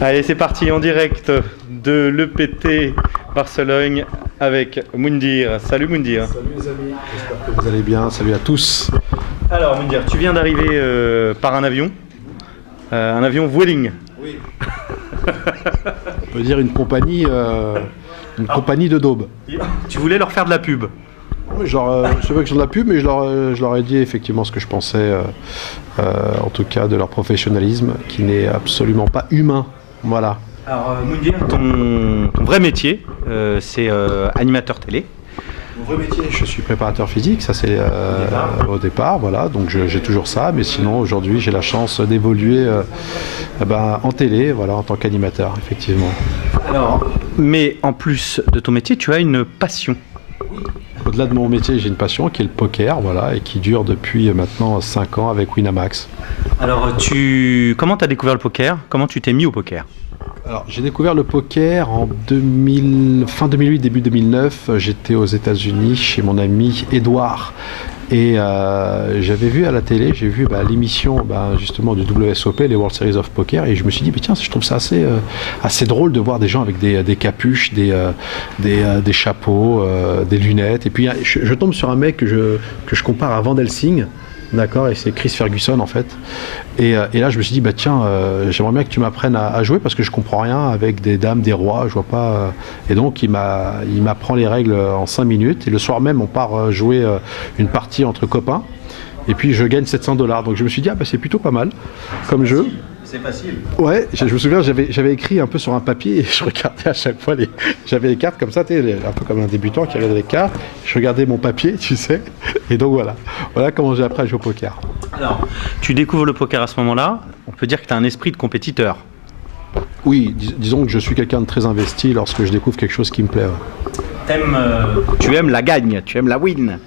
Allez, c'est parti en direct de l'EPT Barcelone avec Moundir. Salut Moundir. Salut les amis, j'espère que vous allez bien. Salut à tous. Alors Moundir, tu viens d'arriver par un avion Vueling. Oui. On peut dire une compagnie de daube. Tu voulais leur faire de la pub. Oui, je savais que j'ai de la pub, mais je leur ai dit effectivement ce que je pensais, en tout cas de leur professionnalisme, qui n'est absolument pas humain. Voilà. Alors Moundir, ton vrai métier, c'est animateur télé. Mon vrai métier, je suis préparateur physique, ça c'est au départ, voilà, donc j'ai toujours ça, mais sinon aujourd'hui j'ai la chance d'évoluer en télé, voilà, en tant qu'animateur, effectivement. Alors, mais en plus de ton métier, tu as une passion. Au-delà de mon métier, j'ai une passion qui est le poker, voilà, et qui dure depuis maintenant 5 ans avec Winamax. Alors, comment tu as découvert le poker? Comment tu t'es mis au poker? Alors, j'ai découvert le poker en fin 2008, début 2009. J'étais aux États-Unis chez mon ami Edouard. Et j'avais vu à la télé, j'ai vu l'émission justement du WSOP, les World Series of Poker, et je me suis dit, tiens, je trouve ça assez drôle de voir des gens avec des capuches, des chapeaux, des lunettes. Et puis je tombe sur un mec que je compare à Van Helsing. D'accord, et c'est Chris Ferguson en fait. Et là, je me suis dit, tiens, j'aimerais bien que tu m'apprennes à jouer parce que je comprends rien avec des dames, des rois, je vois pas. Et donc, il m'apprend les règles en 5 minutes. Et le soir même, on part jouer une partie entre copains. Et puis, je gagne $700. Donc, je me suis dit, c'est plutôt pas mal comme jeu. C'est facile. Ouais, je me souviens, j'avais écrit un peu sur un papier et je regardais à chaque fois j'avais les cartes comme ça, un peu comme un débutant qui regardait les cartes. Je regardais mon papier, tu sais. Et donc voilà comment j'ai appris à jouer au poker. Alors, tu découvres le poker à ce moment-là. On peut dire que tu as un esprit de compétiteur. Oui, disons que je suis quelqu'un de très investi lorsque je découvre quelque chose qui me plaît. Tu aimes la gagne, tu aimes la win.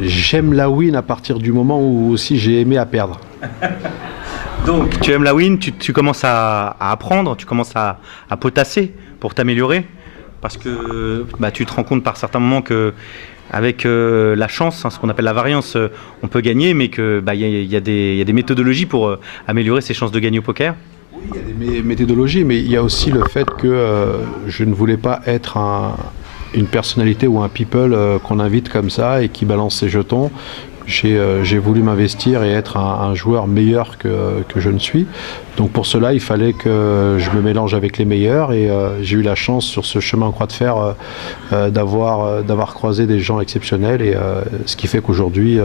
J'aime la win à partir du moment où aussi j'ai aimé à perdre. Donc, tu aimes la win, tu commences à apprendre, tu commences à potasser pour t'améliorer. Parce que tu te rends compte par certains moments que avec la chance, ce qu'on appelle la variance, on peut gagner, mais qu'il y a des méthodologies pour améliorer ses chances de gagner au poker. Oui, il y a des méthodologies, mais il y a aussi le fait que je ne voulais pas être une personnalité ou un people qu'on invite comme ça et qui balance ses jetons. J'ai voulu m'investir et être un joueur meilleur que je ne suis. Donc pour cela, il fallait que je me mélange avec les meilleurs et j'ai eu la chance sur ce chemin en croix de fer d'avoir croisé des gens exceptionnels et ce qui fait qu'aujourd'hui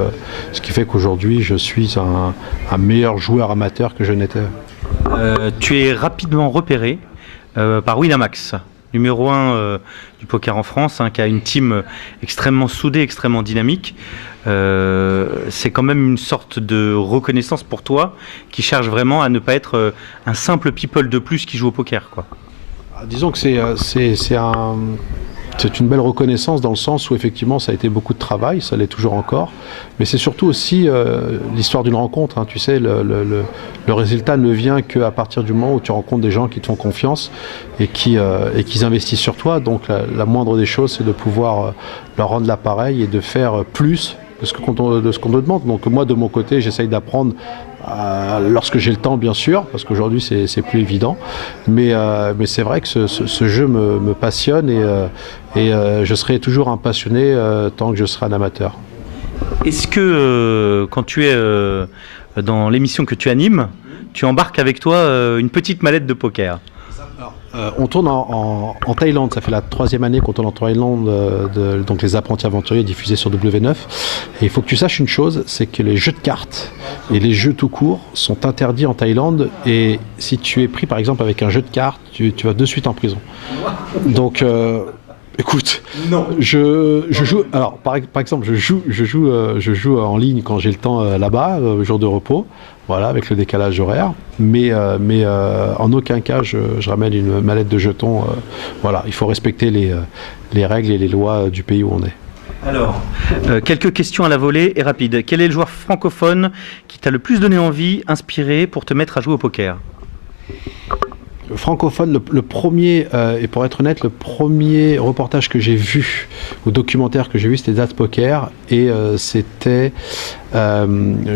je suis un meilleur joueur amateur que je n'étais. Tu es rapidement repéré par Winamax, numéro 1 du poker en France, qui a une team extrêmement soudée, extrêmement dynamique. C'est quand même une sorte de reconnaissance pour toi qui cherche vraiment à ne pas être un simple people de plus qui joue au poker, quoi. Disons que c'est une belle reconnaissance dans le sens où effectivement ça a été beaucoup de travail, ça l'est toujours encore, mais c'est surtout aussi l'histoire d'une rencontre, tu sais, le résultat ne vient qu'à partir du moment où tu rencontres des gens qui te font confiance et qui investissent sur toi, donc la moindre des choses c'est de pouvoir leur rendre l'appareil et de faire plus de ce qu'on te demande. Donc moi de mon côté j'essaye d'apprendre lorsque j'ai le temps bien sûr, parce qu'aujourd'hui c'est plus évident, mais c'est vrai que ce jeu me passionne et je serai toujours un passionné tant que je serai un amateur. Est-ce que quand tu es dans l'émission que tu animes, tu embarques avec toi une petite mallette de poker? On tourne en Thaïlande, ça fait la 3e année qu'on tourne en Thaïlande, donc les apprentis aventuriers diffusés sur W9. Et il faut que tu saches une chose, c'est que les jeux de cartes et les jeux tout court sont interdits en Thaïlande. Et si tu es pris par exemple avec un jeu de cartes, tu vas de suite en prison. Donc écoute, non. Je joue. Alors par exemple, je joue en ligne quand j'ai le temps là-bas, jour de repos. Voilà, avec le décalage horaire, mais en aucun cas je ramène une mallette de jetons. Voilà, il faut respecter les règles et les lois du pays où on est. Alors, quelques questions à la volée et rapides. Quel est le joueur francophone qui t'a le plus donné envie, inspiré pour te mettre à jouer au poker? francophone, le premier, et pour être honnête, le premier reportage que j'ai vu, ou documentaire que j'ai vu, c'était Das Poker, et c'était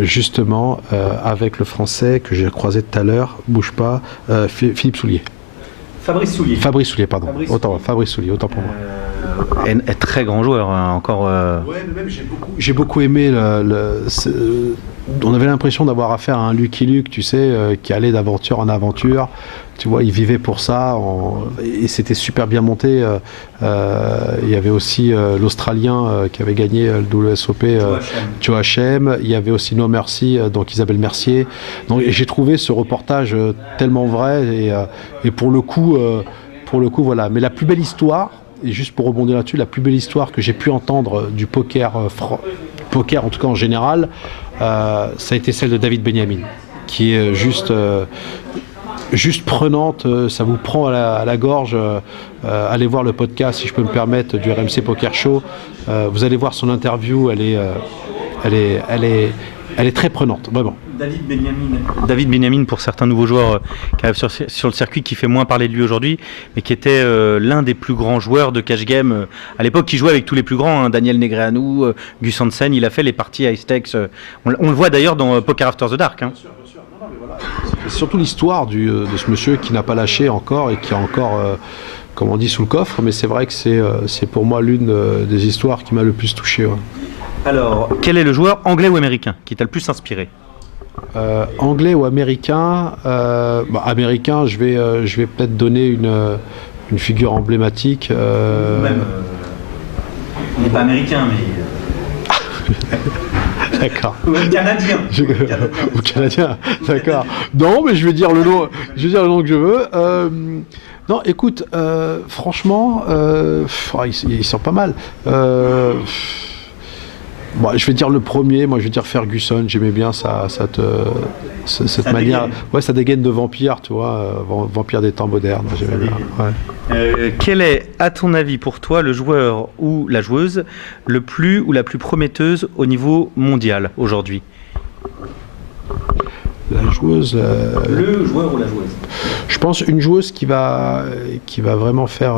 justement avec le français que j'ai croisé tout à l'heure, bouge pas, Philippe Soulier. Fabrice Soulier. Fabrice Soulier, pardon. Fabrice Soulier, autant pour moi. Est très grand joueur, hein, encore. Ouais, mais même j'ai beaucoup aimé on avait l'impression d'avoir affaire à un Lucky Luke, tu sais, qui allait d'aventure en aventure. Tu vois, il vivait pour ça, et c'était super bien monté. Il y avait aussi l'Australien qui avait gagné le WSOP, Joe Hachem. Il y avait aussi No Mercy, donc Isabelle Mercier. Donc, et j'ai trouvé ce reportage tellement vrai, et pour le coup, voilà. Mais la plus belle histoire, et juste pour rebondir là-dessus, la plus belle histoire que j'ai pu entendre du poker, poker en tout cas en général, ça a été celle de David Benjamin, qui est juste prenante, ça vous prend à la gorge. Allez voir le podcast, si je peux me permettre, du RMC Poker Show. Vous allez voir son interview, elle est très prenante, vraiment. David Benjamin, pour certains nouveaux joueurs qui arrivent sur le circuit, qui fait moins parler de lui aujourd'hui, mais qui était l'un des plus grands joueurs de cash game à l'époque, qui jouait avec tous les plus grands, hein, Daniel Negreanu, Gus Hansen. Il a fait les parties high stakes. On le voit d'ailleurs dans Poker After the Dark. Hein. Bien sûr. Non, mais voilà. C'est surtout l'histoire de ce monsieur qui n'a pas lâché encore et qui est encore, comme on dit, sous le coffre. Mais c'est vrai que c'est pour moi l'une des histoires qui m'a le plus touché. Ouais. Alors, quel est le joueur anglais ou américain qui t'a le plus inspiré ? Anglais ou américain, américain, je vais peut-être donner une figure emblématique. Même, il n'est pas américain, mais... D'accord. Ou canadien. Ou canadien, d'accord. Non, mais je vais dire le nom que je veux. Non, écoute, franchement, ils sont pas mal. Je vais dire le premier, moi je vais dire Ferguson, j'aimais bien cette manière. Dégaine. Ouais, ça dégaine de vampire, tu vois, vampire des temps modernes, j'aimais bien. Ouais. Quel est, à ton avis, pour toi, le joueur ou la joueuse le plus ou la plus prometteuse au niveau mondial aujourd'hui ? La joueuse. Le joueur ou la joueuse ? Je pense une joueuse qui va vraiment faire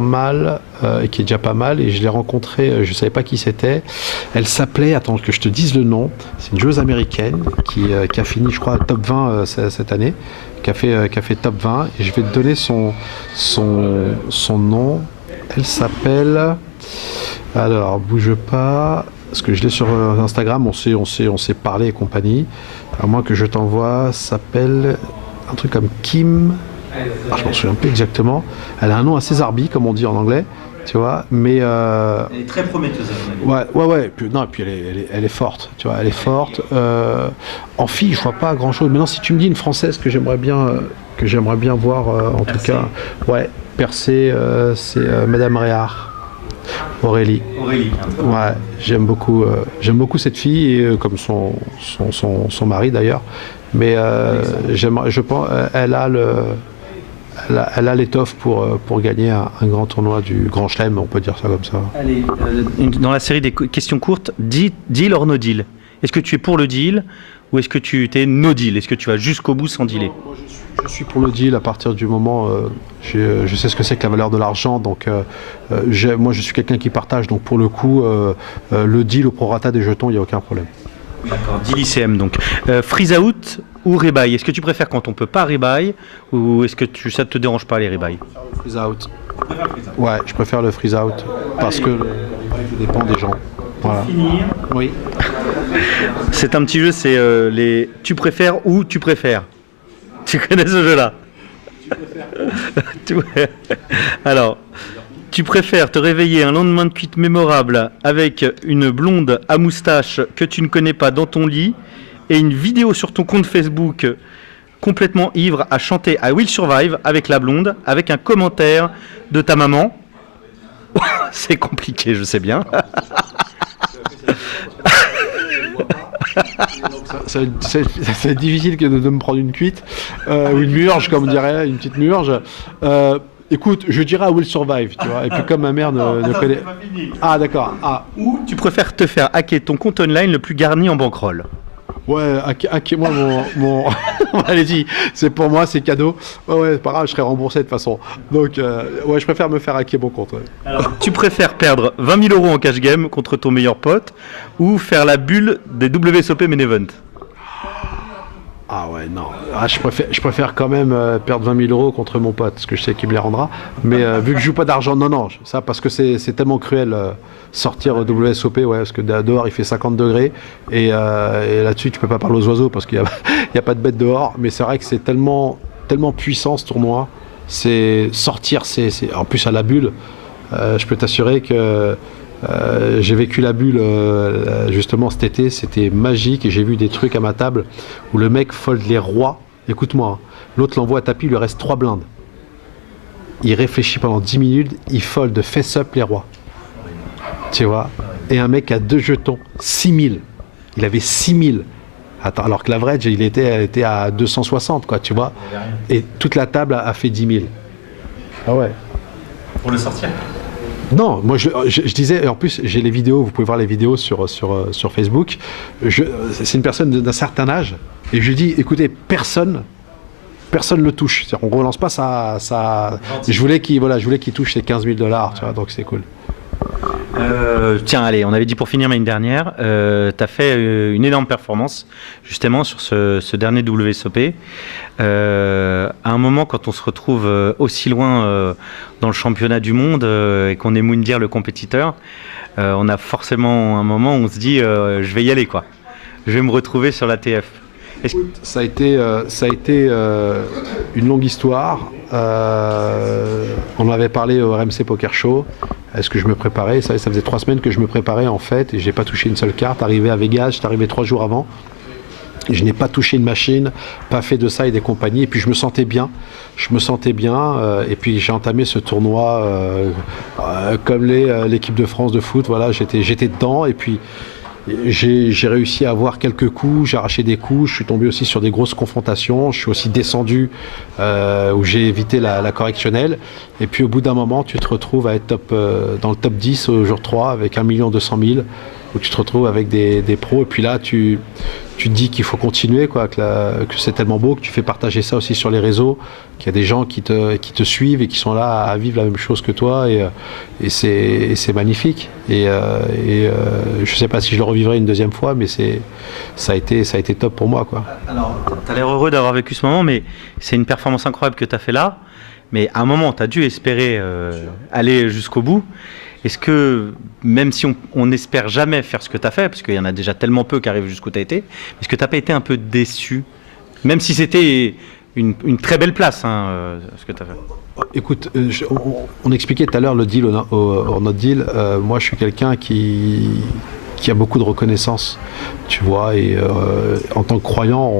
mal, et qui est déjà pas mal. Et je l'ai rencontrée, je savais pas qui c'était. Elle s'appelait, attends que je te dise le nom. C'est une joueuse américaine qui a fini, je crois, top 20 cette année, qui a fait top 20. Et je vais te donner son nom. Elle s'appelle. Alors, bouge pas. Parce que je l'ai sur Instagram, on s'est parlé et compagnie. À moins que je t'envoie, s'appelle un truc comme Kim. Je m'en souviens plus exactement. Elle a un nom assez zarbi, comme on dit en anglais, tu vois. Mais elle est très prometteuse. Ouais. Puis elle est forte, tu vois. Elle est forte. En fille, je vois pas grand chose. Maintenant, si tu me dis une française que j'aimerais bien voir, en tout cas, ouais, percer, c'est Madame Réard. Aurélie. Ouais, j'aime beaucoup cette fille, et comme son mari d'ailleurs. Mais je pense elle a l'étoffe pour gagner un grand tournoi du Grand Chelem, on peut dire ça comme ça. Allez, dans la série des questions courtes, deal or no deal. Est-ce que tu es pour le deal ou est-ce que tu es no deal ? Est-ce que tu vas jusqu'au bout sans dealer ? Je suis pour le deal à partir du moment je sais ce que c'est que la valeur de l'argent, donc moi je suis quelqu'un qui partage, donc pour le coup le deal au prorata des jetons, il n'y a aucun problème. D'accord, deal ICM donc. Freeze out ou rebuy ? Est-ce que tu préfères quand on peut pas rebuy ou est-ce que ça te dérange pas les rebuy ? Freeze out. Ouais, je préfère le freeze out parce que le rebuy dépend des gens. Voilà. Pour finir, oui. C'est un petit jeu, c'est les tu préfères ou tu préfères. Tu connais ce jeu-là ? Tu préfères. Alors, tu préfères te réveiller un lendemain de cuite mémorable avec une blonde à moustache que tu ne connais pas dans ton lit et une vidéo sur ton compte Facebook complètement ivre à chanter I Will Survive avec la blonde, avec un commentaire de ta maman. C'est compliqué, je sais bien. C'est difficile que de me prendre une cuite ou une murge, comme on dirait, une petite murge. Écoute, je dirais I Will Survive, tu vois. Et puis comme ma mère ne connaît. Ah d'accord. Ah. Ou tu préfères te faire hacker ton compte online le plus garni en bankroll. Ouais, hackez-moi mon... Allez-y, c'est pour moi, c'est cadeau. Ouais, c'est pas grave, je serai remboursé de toute façon. Donc, ouais, je préfère me faire hacker mon compte. Ouais. Alors, tu préfères perdre 20 000 € en cash game contre ton meilleur pote ou faire la bulle des WSOP Main Event? Ah ouais, non. Je préfère quand même perdre 20 000 € contre mon pote, parce que je sais qu'il me les rendra. Mais vu que je joue pas d'argent, non, ça, parce que c'est tellement cruel sortir au WSOP, ouais, parce que dehors il fait 50 degrés, et là-dessus tu peux pas parler aux oiseaux, parce qu'il y a pas de bêtes dehors. Mais c'est vrai que c'est tellement puissant ce tournoi. C'est sortir, en plus à la bulle, je peux t'assurer que j'ai vécu la bulle justement cet été, c'était magique et j'ai vu des trucs à ma table où le mec fold les rois. Écoute-moi, hein, l'autre l'envoie à tapis, il lui reste 3 blindes. Il réfléchit pendant 10 minutes, il fold face-up les rois. Tu vois. Et un mec a 2 jetons, 6 000. Il avait 6 000. Attends, alors que l'average, elle était à 260, quoi, tu vois. Et toute la table a fait 10 000. Ah ouais. Pour le sortir? Non, moi je disais, et en plus j'ai les vidéos, vous pouvez voir les vidéos sur Facebook. C'est une personne d'un certain âge, et je lui dis, écoutez, personne le touche. On relance pas ça. Je voulais qu'il touche ses 15 000 $, tu vois, donc c'est cool. Tiens, allez, on avait dit pour finir, mais une dernière. Tu as fait une énorme performance justement sur ce dernier WSOP. À un moment, quand on se retrouve aussi loin dans le championnat du monde et qu'on est Moundir le compétiteur, on a forcément un moment où on se dit je vais y aller, quoi. Je vais me retrouver sur la TF. Ça a été une longue histoire. On en avait parlé au RMC Poker Show. Est-ce que je me préparais? Ça faisait 3 semaines que je me préparais en fait, et j'ai pas touché une seule carte. Arrivé à Vegas, j'étais arrivé 3 jours avant. Je n'ai pas touché une machine, pas fait de side et compagnie. Et puis je me sentais bien. Et puis j'ai entamé ce tournoi comme l'équipe de France de foot. Voilà, j'étais dedans. Et puis j'ai réussi à avoir quelques coups, j'ai arraché des coups, je suis tombé aussi sur des grosses confrontations, je suis aussi descendu où j'ai évité la correctionnelle. Et puis au bout d'un moment, tu te retrouves à être dans le top 10 au jour 3 avec 1 200 000, où tu te retrouves avec des pros. Et puis là, tu te dis qu'il faut continuer, quoi, que c'est tellement beau, que tu fais partager ça aussi sur les réseaux, qu'il y a des gens qui te suivent et qui sont là à vivre la même chose que toi, et c'est magnifique. Et je sais pas si je le revivrai une deuxième fois, mais ça a été top pour moi, quoi. Alors, tu as l'air heureux d'avoir vécu ce moment, mais c'est une performance incroyable que tu as fait là. Mais à un moment, tu as dû espérer aller jusqu'au bout. Est-ce que, même si on n'espère jamais faire ce que tu as fait, parce qu'il y en a déjà tellement peu qui arrivent jusqu'où tu as été, est-ce que tu n'as pas été un peu déçu? Même si c'était une très belle place, ce que tu as fait. Écoute, on expliquait tout à l'heure le deal, notre deal. Moi, je suis quelqu'un qui a beaucoup de reconnaissance, tu vois, et en tant que croyant,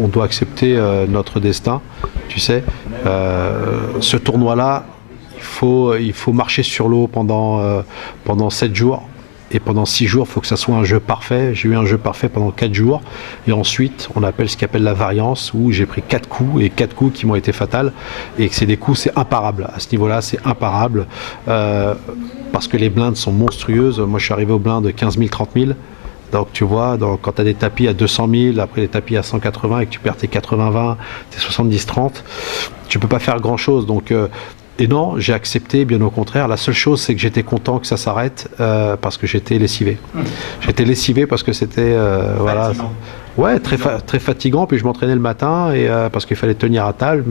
on doit accepter notre destin, tu sais. Ce tournoi-là, il faut marcher sur l'eau pendant 7 jours. Et pendant 6 jours, il faut que ça soit un jeu parfait. J'ai eu un jeu parfait pendant 4 jours. Et ensuite, on appelle ce qu'on appelle la variance, où j'ai pris 4 coups, et 4 coups qui m'ont été fatals. Et que c'est des coups, c'est imparable. À ce niveau-là, c'est imparable. Parce que les blindes sont monstrueuses. Moi, je suis arrivé aux blindes de 15 000, 30 000. Donc, tu vois, quand tu as des tapis à 200 000, après des tapis à 180, et que tu perds tes 80-20, tes 70-30, tu peux pas faire grand-chose. Donc, et non, j'ai accepté, bien au contraire. La seule chose, c'est que j'étais content que ça s'arrête parce que j'étais lessivé. J'étais lessivé parce que c'était voilà, ouais, très fatigant. Puis je m'entraînais le matin et parce qu'il fallait tenir à table.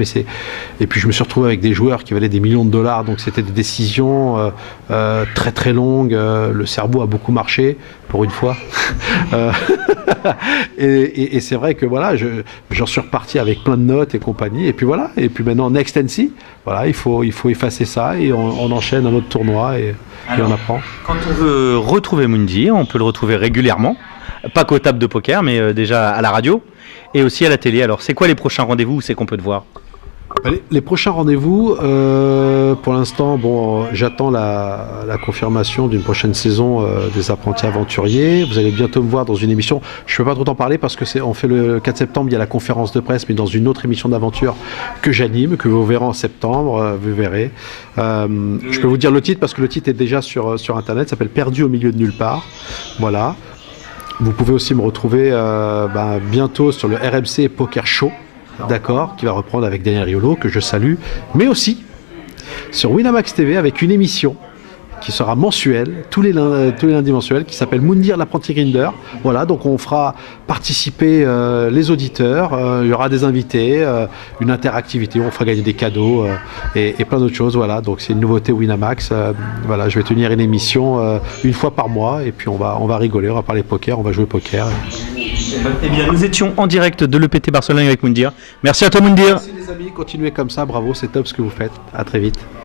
Et puis je me suis retrouvé avec des joueurs qui valaient des millions de dollars. Donc c'était des décisions très très longues. Le cerveau a beaucoup marché pour une fois. Et c'est vrai que voilà, j'en suis reparti avec plein de notes et compagnie. Et puis voilà. Et puis maintenant, next NC, voilà, il faut effacer ça et on enchaîne un autre tournoi et on apprend. Quand on veut retrouver Moundir, on peut le retrouver régulièrement, pas qu'aux tables de poker, mais déjà à la radio et aussi à la télé. Alors, c'est quoi les prochains rendez-vous où c'est qu'on peut te voir? Les prochains rendez-vous, pour l'instant, bon, j'attends la confirmation d'une prochaine saison des Apprentis Aventuriers. Vous allez bientôt me voir dans une émission. Je ne peux pas trop en parler parce que on fait le 4 septembre, il y a la conférence de presse, mais dans une autre émission d'aventure que j'anime, que vous verrez en septembre, vous verrez. Je peux vous dire le titre parce que le titre est déjà sur Internet, ça s'appelle Perdu au milieu de nulle part. Voilà. Vous pouvez aussi me retrouver bientôt sur le RMC Poker Show, d'accord, qui va reprendre avec Daniel Riolo, que je salue, mais aussi sur Winamax TV avec une émission qui sera mensuelle, tous les lundis mensuels, qui s'appelle Moundir l'apprenti grinder. Voilà, donc on fera participer les auditeurs, il y aura des invités, une interactivité, on fera gagner des cadeaux et plein d'autres choses. Voilà, donc c'est une nouveauté Winamax. Voilà, je vais tenir une émission une fois par mois et puis on va rigoler, on va parler poker, on va jouer poker. Eh bien, nous étions en direct de l'EPT Barcelone avec Moundir. Merci à toi Moundir. Merci les amis, continuez comme ça, bravo, c'est top ce que vous faites. À très vite.